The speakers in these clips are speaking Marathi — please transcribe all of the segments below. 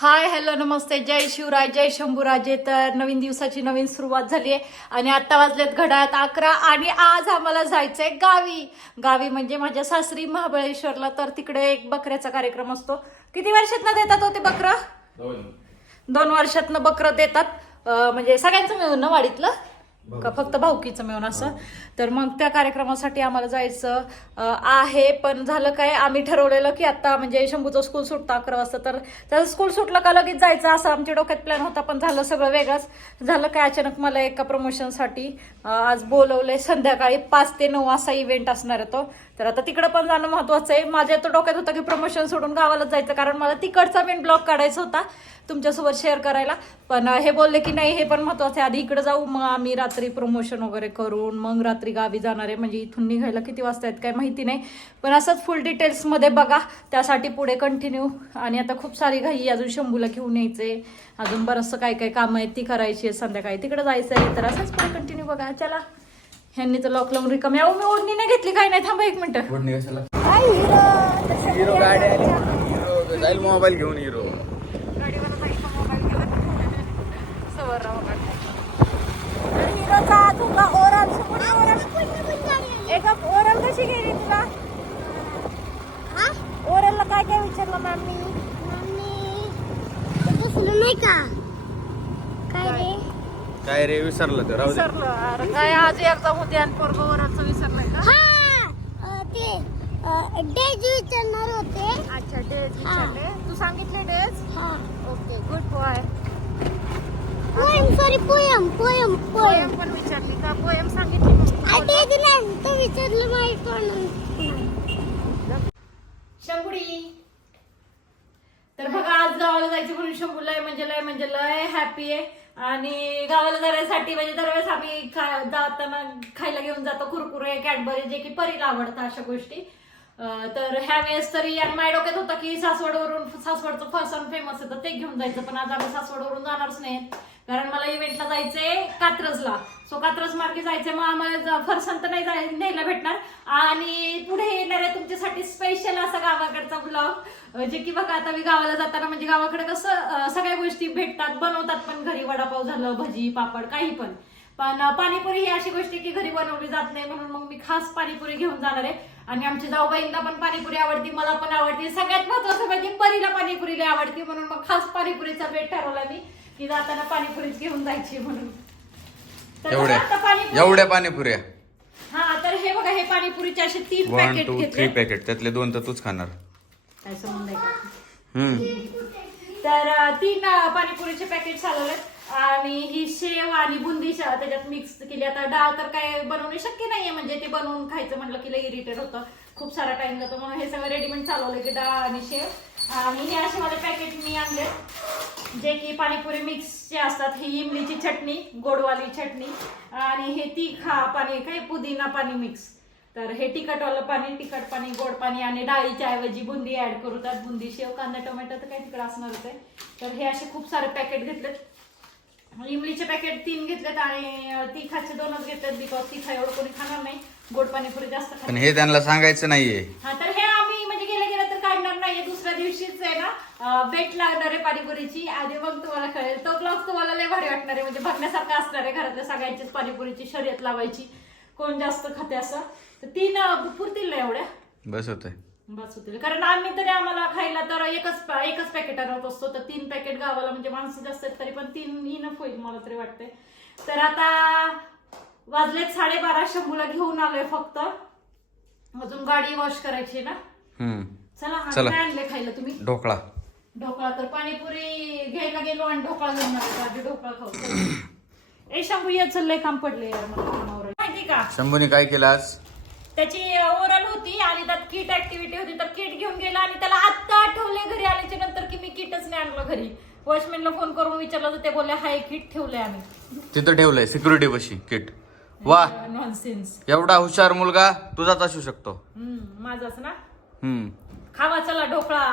हाय हॅलो नमस्ते. जय शिवराय जय शंभूराजे. तर नवीन दिवसाची नवीन सुरुवात झाली आहे आणि आता वाजलेत घड्याळात अकरा आणि आज आम्हाला जायचंय गावी. गावी म्हणजे माझ्या सासरी महाबळेश्वरला. तर तिकडे एक बकऱ्याचा कार्यक्रम असतो. किती वर्षातनं देतात होते बकरं? दोन. वर्षातनं बकरं देतात. म्हणजे सगळ्यांचं मिळून ना वाडीतलं? का फक्त भाऊकीचं मिळून असं? तर मग त्या कार्यक्रमासाठी आम्हाला जायचं आहे पण झालं काय? आम्ही ठरवलेलं की आता म्हणजे शंभूचं स्कूल सुटतं अकरा वाजता तर त्याचं स्कूल सुटलं का लगेच जायचं? असं आमच्या डोक्यात प्लॅन होता पण झालं सगळं वेगळंच. झालं काय? अचानक मला एका प्रमोशनसाठी आज बोलवलंय. संध्याकाळी पाच ते नऊ असा इव्हेंट असणार आहे तो. तर आता तिकडं पण जाणं महत्वाचं आहे. माझ्या तो डोक्यात होतं की प्रमोशन सोडून गावालाच जायचं कारण मला तिकडचा मेन ब्लॉग काढायचा होता तुमच्यासोबत शेअर करायला. पण हे बोलले की नाही हे पण महत्वाचं आहे. आधी इकडे जाऊ मग आम्ही रात्री प्रमोशन वगैरे करून मग रात्री गावी जाणार आहे. म्हणजे इथून निघायला किती वाजता आहेत काय माहिती नाही. पण असंच फुल डिटेल्समध्ये बघा. त्यासाठी पुढे कंटिन्यू आणि आता खूप सारी घाई अजून शंभूला घेऊन यायचे अजून बरंचसं काय काय कामं आहेत ती करायची आहे संध्याकाळी तिकडे जायचं आहे तर असंच पुढे कंटिन्यू बघा. चला. ह्यांनी तर लॉक लावून रिकामी अहो मी ओढणी नाही घेतली. काय नाही? थांबा एक मिनिट. ओढणी कशाला? हिरो गाडी आली. हिरो जाईल मोबाईल घेऊन हिरो गाडीवर जायचं मोबाईल घेऊन सवर राहा हिरोचा तुला ओरल ओरल एक ओरल कशी गेली तुला ओरलला काय काय विचारलं मॅम मी नाही का काय रे काय रे विसरलं तर राहू दे. विसरलं अरे. काय आज एक्झाम होती आणि पोरग ओरलचं विसरलंय का? हा अ, ते डेज विचारणार होते. अच्छा डेज विचारले तू सांगितले डेज? हा. Okay good boy. Poem sorry poem poem poem. Poem पण विचारली का? पोयम सांगितली मग डेज नाही तो विचारलं माहीत पण शंभुडी तर बघा आज गावाला जायचं म्हणून शंभू लय म्हणजे लय म्हणजे लय हॅपी आहे. आणि गावाला जाण्यासाठी म्हणजे दरवेळेस आम्ही खा- जाताना खायला घेऊन जातो कुरकुरे कॅडबरी जे की परीला आवडतं अशा गोष्टी. तर ह्या वेळेस तरी आणि माय डोक्यात होतं की सासवडवरून सासवडचं फसन फेमस आहे तर ते घेऊन जायचं पण आज आम्ही सासवडवरून जाणारच नाही कारण मला इव्हेंटला जायचंय कात्रजला. सो कात्रज मार्गे जायचंय. मग आम्हाला फरसंत नाही जाय न्यायला भेटणार. आणि पुढे येणार आहे तुमच्यासाठी स्पेशल असा गावाकडचा ब्लॉग जे की बघा आता मी गावाला जाताना म्हणजे गावाकडे कसं सगळ्या गोष्टी भेटतात बनवतात पण घरी वडापाव झालं भजी पापड काही पण. पण पाणीपुरी ही अशी गोष्ट की घरी बनवली जात नाही म्हणून मग मी खास पाणीपुरी घेऊन जाणार आहे. आणि आमची जाऊबाईंना पण पाणीपुरी आवडती मला पण आवडते. सगळ्यात महत्वाचं म्हणजे परीला पाणीपुरी लय आवडती म्हणून मग खास पाणीपुरीचा बेट ठरवला मी. की जाताना पाणीपुरीच घेऊन जायची म्हणून. तर एवढ्या आता पाणीपुरी- एवढ्या पाणीपुऱ्या हा तर हे बघा हे पाणीपुरीचे असे तीन वन पॅकेट टू थ्री घेतले पॅकेट त्यातले दोन तर तूच खाणार. काय संबंध आहे का? हम्म. तर अं, तीन अं, पाणीपुरीचे पॅकेट चालवले. आणि ही शेव आणि बुंदी शा- त्याच्यात मिक्स केली. आता डाळ तर काय बनवणे शक्य नाहीये. म्हणजे ते बनवून खायचं म्हटलं की लई इरिटेट होतं. खूप सारा टाइम जातो. म्हणून हे सगळं रेडीमेड चालवलं की डाळ आणि शेव. आणि हे असे मला पॅकेट मी आणले. जे की पाणीपुरी मिक्सचे असतात ही इमलीची चटणी गोडवाली चटणी आणि हे तिखा पाणी काय पुदिना पाणी मिक्स तर हे तिखटवालं पाणी तिखट पाणी गोड पाणी आणि डाळीच्या ऐवजी बुंदी ऍड करू. त्यात बुंदी शेव कांदा टोमॅटो तर काय तिकडे असणार होते. तर हे असे खूप सारे पॅकेट घेतलेत. इमलीचे पॅकेट तीन घेतलेत आणि तिखाचे दोनच घेतलेत बिकॉज तिखा एवढं कोणी खाणार नाही. गोड पाणीपुरी जास्त पण हे त्यांना सांगायचं नाहीये. हा तर हे आम्ही म्हणजे गेल्या गेल्या तर काढणार नाहीये दुसऱ्या दिवशीच आहे ना? बेट लागणार आहे पाणीपुरीची. आधी मग तुम्हाला कळेल तो ब्लॉग तुम्हाला लय भारी वाटणार आहे. म्हणजे बघण्यासारखा असणार आहे घरातल्या सगळ्यांचीच पाणीपुरीची शर्यत लावायची. कोण जास्त खाते असं? तर तीन पुरतील ना एवढ्या? बस होतंय. बस होतील. कारण आम्ही तरी आम्हाला खायला तर एकच एकच पॅकेट आणत असतो. तर तीन पॅकेट गावाला म्हणजे माणसं जास्त आहेत तरी पण तीन इनफ होईल मला तरी वाटते तर आता वाजलेत साडेबारा. शंभूला घेऊन आलोय फक्त. अजून गाडी वॉश करायची ना? चला हा चला. काय आणले खायला तुम्ही? ढोकळा. ढोकळा तर पाणीपुरी घ्यायला गेलो आणि ढोकळा घेऊन आलो आधी ढोकळा खाऊ. ए शंभू या चल लय काम पडले यार मला कामावर. माहिती का? शंभूने काय केलं आज? त्याची ओरल होती आणि त्यात किट ऍक्टिव्हिटी होती तर किट घेऊन गेला आणि त्याला आत्ता आठवले घरी आल्याच्यानंतर की मी किटच नाही आणलं घरी. वॉचमॅनला फोन करून विचारलं तर ते बोलले हाय किट ठेवलंय आम्ही. तिथं ठेवलंय सिक्युरिटी पशी किट. वा. नॉनसेन्स एवढा हुशार मुलगा तुझाच असू शकतो. माझाच ना? हम्म. खावा चला ढोकळा.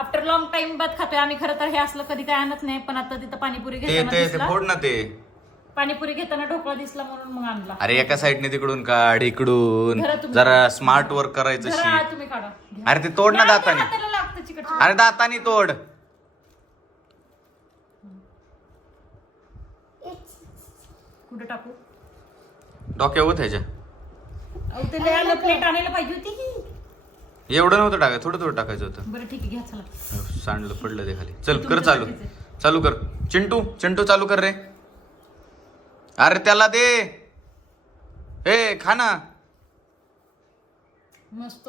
आफ्टर लॉंग टाइम बाद खातोय आम्ही खरं तर हे असलं कधी काय आणत नाही पण आता तिथं पाणीपुरी घेतली ते फोड ना ते. पाणीपुरी घेताना ढोकळा दिसला म्हणून मग आणला. अरे एका साईडने तिकडून काढ इकडून. जरा स्मार्ट वर्क करायचं तुम्ही काढा. अरे ते तोड ना दातानी. अरे दातानी तोड. कुठं टाकू? डोक्या त्याच्या प्लेट आणायला पाहिजे होती एवढं नव्हतं टाकायचं थोडं थोडं टाकायचं होतं. बरं ठीक आहे घ्या चला. सांडलं पडलं ते खाली. चल कर चालू. चालू कर. चिंटू चिंटू चालू कर रे. अरे त्याला दे. ए खा ना. मस्त.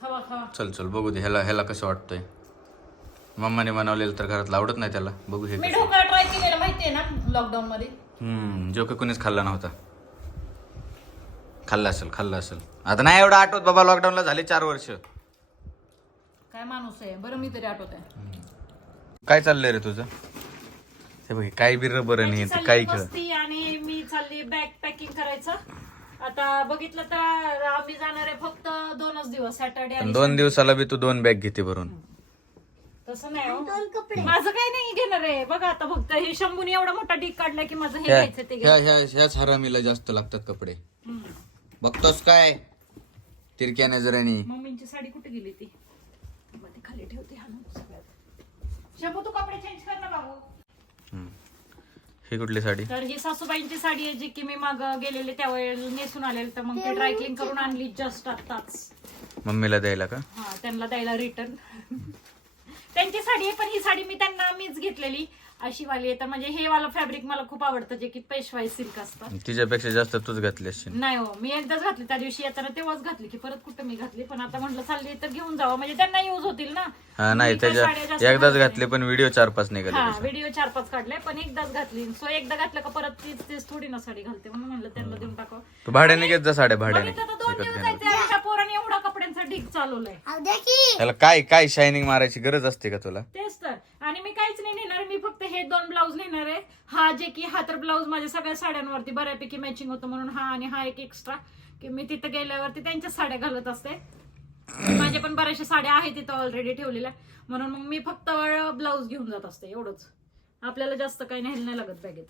खावा खावा. चल चल बघू दे. ह्याला ह्याला कसं वाटतंय. मम्माने बनवलेलं तर घरातलं आवडत नाही त्याला. बघू हे मी. ढोकळा ट्राय केलेला माहितीये ना लॉकडाऊन मध्ये हम्म जो का कोणीच खाल्ला नव्हता. खाल्ला असेल खाल्ला असेल. आता नाही एवढं आठवत बाबा लॉकडाऊनला झाले चार वर्ष. काय माणूस आहे? बरं मी तरी आठवत आहे काय चाललंय रे तुझं? हे बघ काय बी रबर नाही ते काही खेळ? आणि मी चालली बॅग पॅकिंग करायचं. आता बघितलं तर आम्ही जाणार आहे फक्त दोनच दिवस सॅटर्डे पण दोन दिवसाला बी तू दोन बॅग घेते भरून. तसं नाही हो. दोन कपडे. माझं काही नाही घेणार आहे. बघा आता फक्त हे शंभूने एवढा मोठा ढीक काढलाय की माझं हे ह्या घ्यायचं ते ह्या ह्याच हरामीला जास्त लागतात कपडे. हम्म. बघतोस काय? तिरक्या नजरेनी. मम्मींची साडी कुठे गेली ती मग ती खाली ठेवते हाणून सगळ्यात शंभू तू कपडे चेंज कर ना बाबू. हम्म. ही कुठली साडी? तर ही सासूबाईंची साडी आहे जी की मी मग गेलेले त्यावेळेला नेसून आलेले. तर मग ती ड्रायक्लिंग करून आणली जस्ट आत्ताच. मम्मीला द्यायला का? हा त्यांना द्यायला रिटर्न त्यांची साडी आहे पण ही साडी मी त्यांना मीच घेतलेली. अशी वाली आहे. तर म्हणजे हे वाला फॅब्रिक मला खूप आवडतं जे की पेशवाई सिल्क असतं. तिच्यापेक्षा जास्त तूच घातली असशील नाही हो मी एकदाच घातली त्या दिवशी. येताना तेव्हाच घातली की परत कुठं मी घातली. पण आता म्हटलं चालली तर घेऊन जावं. म्हणजे त्यांना युज होतील ना. हा नाही मी काय साड्या जास्त त्याच्या एकदाच घातले पण व्हिडिओ चार पाच निघाले हा त्याचे. व्हिडिओ चार पाच काढले पण एकदाच घातली. सो एकदा घातलं का परत तीच तीच थोडी ना साडी घालते. म्हणून म्हणलं त्यांना देऊन टाकावं. तू भाड्याने घेत जा साड्या भाड्याने. बघितलं तर दोन विकत दिवस घेणार. जायचे आणि ह्या पोराने एवढा कपड्यांचा ढीक चालवलाय. अहो त्याला काय काय शायनिंग मारायची गरज असते का तुला? तेच तर आणि मी काहीच नाही नेणार मी फक्त हे नेणार आहे. हा जे की हा तर ब्लाऊज माझ्या सगळ्या साड्यांवरती बऱ्यापैकी मॅचिंग होतं म्हणून हा आणि हा एक एक्स्ट्रा की मी तिथं गेल्यावरती त्यांच्या साड्या घालत असते. माझ्या पण बऱ्याचशा साड्या आहेत तिथं ऑलरेडी ठेवलेल्या. म्हणून मग मी फक्त ब्लाऊज घेऊन जात असते एवढंच. आपल्याला जास्त काही न्यायला नाही लागत बॅगेत.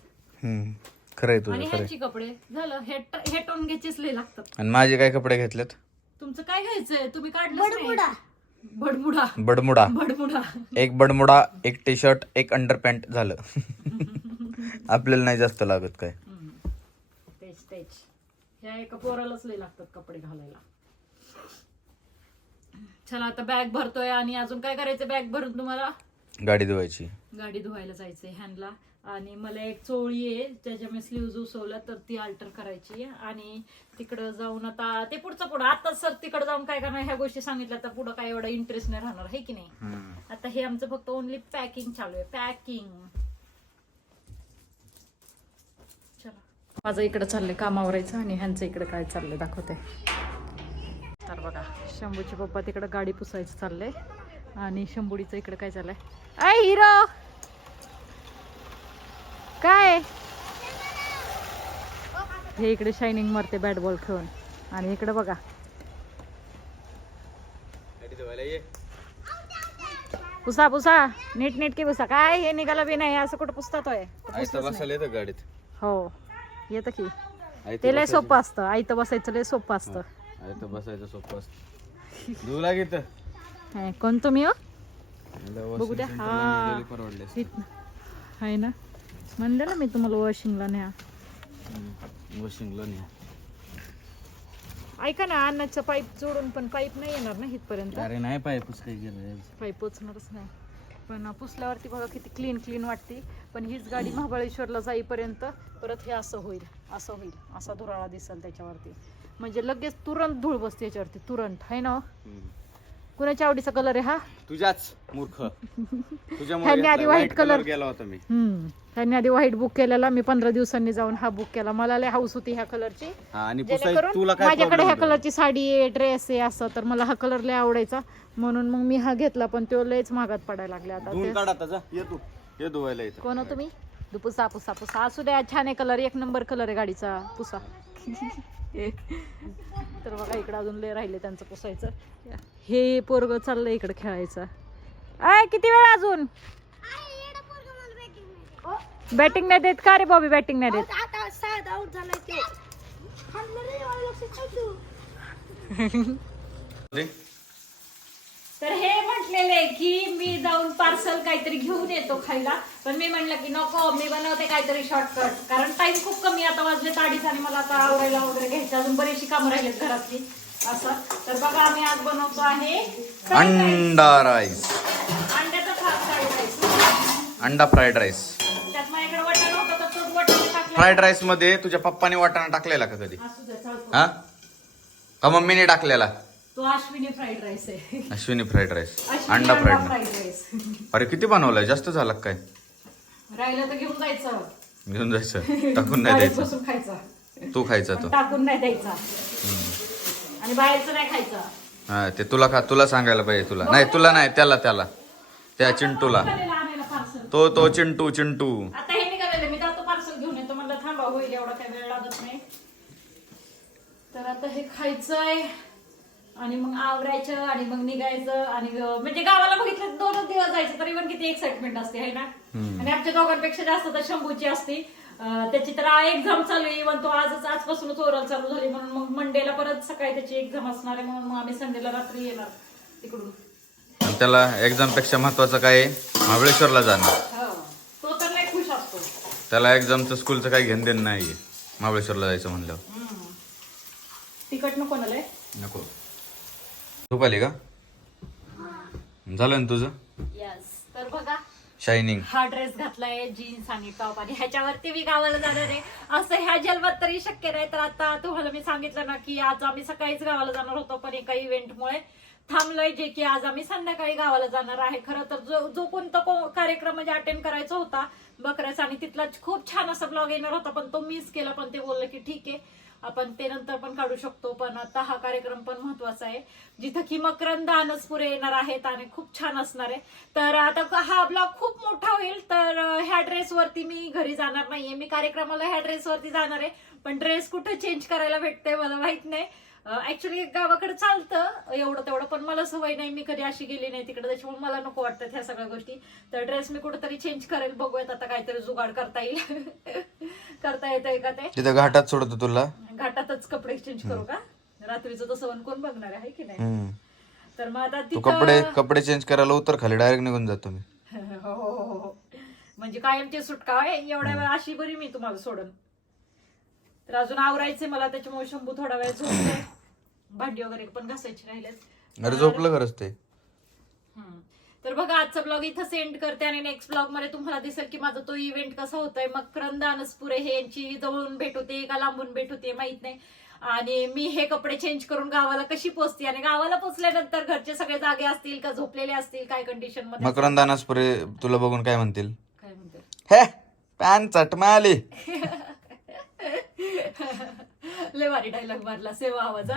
खरंय आणि तुझं ह्यांची कपडे झालं हे ट- हे टोनगेचेच लय लागतात. आणि माझे काय कपडे घेतलेत? तुमचं काय घ्यायचंय? तुम्ही काढलं बडबुडा. भडमुडा बडमुडा. भडमुडा एक बडमुडा एक टी शर्ट एक अंडर पॅन्ट झालं. आपल्याला नाही जास्त लागत काय. तेच तेच. ह्या एका पोरालाच लय लागतात कपडे घालायला. चला आता बॅग भरतोय आणि अजून काय करायचं बॅग भरून तुम्हाला? गाडी धुवायची. गाडी धुवायला जायचंय हॅन्डला आणि मला एक चोळी आहे ज्याच्या मी स्लीव्ज उसवल्या तर ती अल्टर करायची आणि तिकडं जाऊन आता ते पुढचं पुढं. आता सर तिकडे जाऊन काय करणार? ह्या गोष्टी सांगितल्या तर पुढं काय एवढा इंटरेस्ट नाही राहणार आहे की नाही? आता हे आमचं फक्त ओनली पॅकिंग चालू आहे. पॅकिंग चला. माझं इकडं चाललंय कामावरायचं आणि ह्यांचं इकडे काय चाललंय दाखवते. तर बघा शंभूचे पप्पा तिकडं गाडी पुसायचं चाललंय. आणि शंभुडीचं इकडे काय चाललंय? I hero! काय? हे इकडे शायनिंग मारते बॅट बॉल खेळून. आणि इकडे बघा. पुसा पुसा. नीट नीट की पुसा. काय हे निघालं बी नाही. असं कुठं पुसतातोय येतं गाडीत. हो. येतं की. ते लय. सोपं असतं. आईतं बसायचं लय सोपं असतं. बसायचं सोपं असतं. धुवू लागित हे, कोण तुम्ही हो? बघू द्या. हा. आहे ना? म्हणलं ना मी तुम्हाला वॉशिंगला न्या. वॉशिंगला नाही ऐका ना अन्नाचं पाईप जोडून पण पाईप नाही येणार ना इथपर्यंत. अरे नाही पाय पुस काही गेलं पाईप पोचणारच नाही. पण पुसल्यावरती बघा किती क्लीन क्लीन वाटते. पण हीच गाडी महाबळेश्वरला जाईपर्यंत परत हे असं होईल असं होईल असा धुराळा दिसेल त्याच्यावरती. म्हणजे लगेच तुरंत धूळ बसते याच्यावरती तुरंत. आहे ना हो? कुणाच्या आवडीचा कलर आहे हा? तुझ्याच मूर्ख. ह्यांनी आधी white color- गेला होता मी. हम्म. त्यांनी आधी व्हाईट बुक केलेला मी पंधरा दिवसांनी जाऊन हा बुक केला. मला लय हाऊस होती ह्या कलरची हा, आणि पुसाय जेणेकरून तुला काय माझ्याकडे problem ह्या होता? कलरची साडी आहे ड्रेस आहे असं. तर मला हा कलर लय आवडायचा. म्हणून मग मी हा घेतला पण तो लयच महागात पडायला लागला आता. धुवून ते- काढ आता जा. ये तू. ये धुवायला इथं. कोण हो तुम्ही? पुसा पुसा पुसा. असू द्या छान आहे कलर एक नंबर कलर आहे गाडीचा. पुसा. तर बघा इकडे अजून लय राहिले त्यांचं पुसायचं. हे पोरग चाललंय इकडे खेळायचं. आय किती वेळ अजून? बॅटिंग नाही देत का रे बॉबी बॅटिंग नाही देत. तर हे म्हटलेले की मी जाऊन पार्सल काहीतरी घेऊन येतो खायला. पण मी म्हणलं की नको मी बनवते काहीतरी शॉर्टकट कारण टाइम खूप कमी आता वाजले अडीच आणि मला आता आवरायला वगैरे घ्यायचं अजून बरीचशी कामं राहिलेत घरातली. असं. तर बघा आम्ही आज बनवतो आहे. अंडा राईस अंड्याचा फ्राईड राईस अंडा फ्राईड राईस त्यात माझ्याकडे वाटाणा होता तर तोच वाटाणा टाकला. फ्राईड राईसमध्ये तुझ्या पप्पाने वाटाणा टाकलेला का कधी. हा? का मम्मीने टाकलेला? तो अश्विनी फ्राईड राईस आहे. अश्विनी फ्राईड राईस अश्विनी अंडा फ्राईड फ्राईड राईस अरे किती बनवलाय? जास्त झाला का काय? राहिलं तर घेऊन जायचं. घेऊन जायचं. टाकून नाही द्यायचं. बसून खायचं. तू खायचा पण तो टाकून नाही द्यायचा. आणि बाहेरचं नाही खायचं. हा ते तुला खा तुला सांगायला पाहिजे तुला. नाही तुला नाही त्याला त्याला. त्या चिंटूला. निघालेलं आणायला पार्सल तो तो चिंटू चिंटू. आता हे निघालेलं मी जातो पार्सल घेऊन येतो. म्हणलं थांबा होईल एवढा काही वेळ लागत नाही. तर आता हे खायचंय. आणि मग आवरायचं आणि मग निघायचं आणि म्हणजे गावाला बघितलं दोनच दिवस जायचं तरी पण किती एक्साइटमेंट असते है ना? आणि आमच्या दोघांपेक्षा जास्त तर शंभूची असते. त्याची तर एक्झाम चालू आहे इव्हन तो आजच आजपासूनच ओरल चालू झाली म्हणून मग मंडेला परत सकाळी त्याची एक्झाम असणार आहे म्हणून मग आम्ही संडेला रात्री येणार तिकडून. त्याला एक्झामपेक्षा महत्वाचं काय? महाबळेश्वरला जाणं. हो. तो तर नाही खुश असतो. त्याला एक्झामचं स्कूलचं काही घेण देणं नाही महाबळेश्वरला जायचं म्हणल्यावर. तिकट नको ना नको. झोप आली का? झालं ना तुझं? यस तर बघा शायनिंग हा ड्रेस घातलाय जीन्स आणि टॉप आणि ह्याच्यावरती मी गावाला जाणार आहे. असं ह्या जन्मात तरी शक्य नाही. तर आता तुम्हाला मी सांगितलं ना की आज आम्ही सकाळीच गावाला जाणार होतो पण एका इव्हेंटमुळे थांबलोय जे की आज आम्ही संध्याकाळी गावाला जाणार आहे. खरं तर जो जो कोणता को- कार्यक्रम म्हणजे अटेंड करायचा होता बकऱ्याचा आणि तिथला खूप छान असा ब्लॉग येणार होता पण तो मिस केला पण ते बोलले की ठीक आहे. आपण ते नंतर पण काढू शकतो पण आता हा कार्यक्रम पण महत्त्वाचा आहे. जिथं की मकरंद अनसपुरे येणार आहेत आणि खूप छान असणार आहे. तर आता हा ब्लॉग खूप मोठा होईल तर ह्या ड्रेसवरती मी घरी जाणार नाहीये. मी कार्यक्रमाला ह्या ड्रेसवरती जाणार आहे पण ड्रेस कुठे चेंज करायला भेटते मला माहीत नाही. ऍक्च्युली गावाकडे चालतं एवढं तेवढं पण मला सवय नाही मी कधी अशी गेली नाही तिकडे. त्याच्यामुळे मला नको वाटतं ह्या सगळ्या गोष्टी. तर ड्रेस मी कुठेतरी चेंज करेल. बघूयात आता काहीतरी जुगाड करता येईल. करता येतंय का ते? तिथं घाटात सोडतो तुला. घाटातच कपडे चेंज करू का? रात्रीचं तसं वन कोण बघणार आहे की नाही. तर मग आता तू तिथं कपडे कपडे चेंज करायला उतर खाली डायरेक्ट निघून जातो मी. हो हो हो म्हणजे कायमची सुटका आहे एवढ्या वेळ अशी बरी मी तुम्हाला सोडन. तर अजून आवरायचे मला त्याच्यामुळे शंभू थोडा वेळ झोपते भांडी वगैरे पण घासायची राहिलेत अरे झोपलं खरंच ते. तर बघा आजचा ब्लॉग इथं सेंड करते आणि नेक्स्ट ब्लॉगमध्ये तुम्हाला दिसेल की माझा तो इव्हेंट कसा होतोय. मकरंद अनसपुरे हे यांची जवळून भेट होते का लांबून भेट होते माहीत नाही. आणि मी हे कपडे चेंज करून गावाला कशी पोचते? आणि गावाला पोचल्यानंतर घरचे सगळे जागे असतील का झोपलेले असतील? काय कंडिशनमध्ये मकरंद अनासपुरे तुला बघून काय म्हणतील? काय म्हणते हे पॅन चटमा आली लय भारी डायलॉग मारला. सेवा आवाजा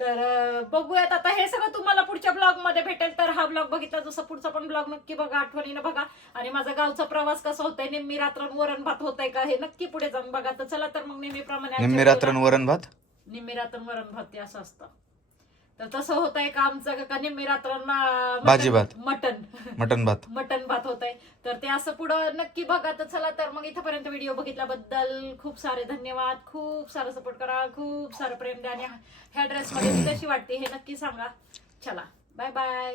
तर बघूयात आता. हे सगळं तुम्हाला पुढच्या ब्लॉगमध्ये भेटेल. तर हा ब्लॉग बघितला जसं पुढचा पण ब्लॉग नक्की बघा आठवणीनं बघा. आणि माझा गावचा प्रवास कसा होतोय नेहमी रात्र वरण भात होतंय का हे नक्की पुढे जाऊन बघा. तर चला तर मग नेहमीप्रमाणे निम्मी रात्र वरण भात? निम्मी रात्र वरण भात ते असं असतं. तर तसं होत आहे का आमचं का निम्मी रात्रांना भाजी भात. मटन मटन भात. मटन भात होत आहे तर ते असं पुढं नक्की बघा. तर चला तर मग इथपर्यंत व्हिडिओ बघितल्याबद्दल खूप सारे धन्यवाद. खूप सारं सपोर्ट करा. खूप सारं प्रेम द्या. आणि ह्या ड्रेसमध्ये ती कशी वाटते हे नक्की सांगा. चला. Bye bye